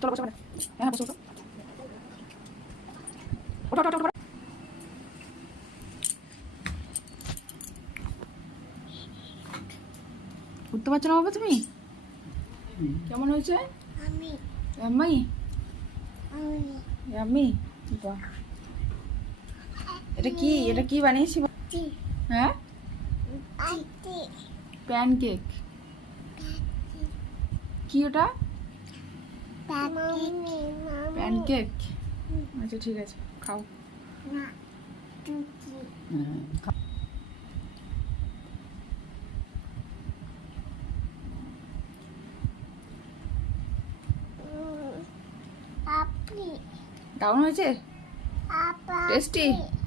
চলো বসে পড়ে। হ্যাঁ বসে ওঠো। ওঠো ওঠো ওঠো। উঠতে পারছো না বাবা তুমি? কেমন হয়েছে? আমি আমি বাহ, এটা কি বানিয়েছি? হ্যাঁ, প্যানকেক। কি ওটা? প্যানকেক। আচ্ছা ঠিক আছে, খাও। দারুণ হয়েছে, টেস্টি।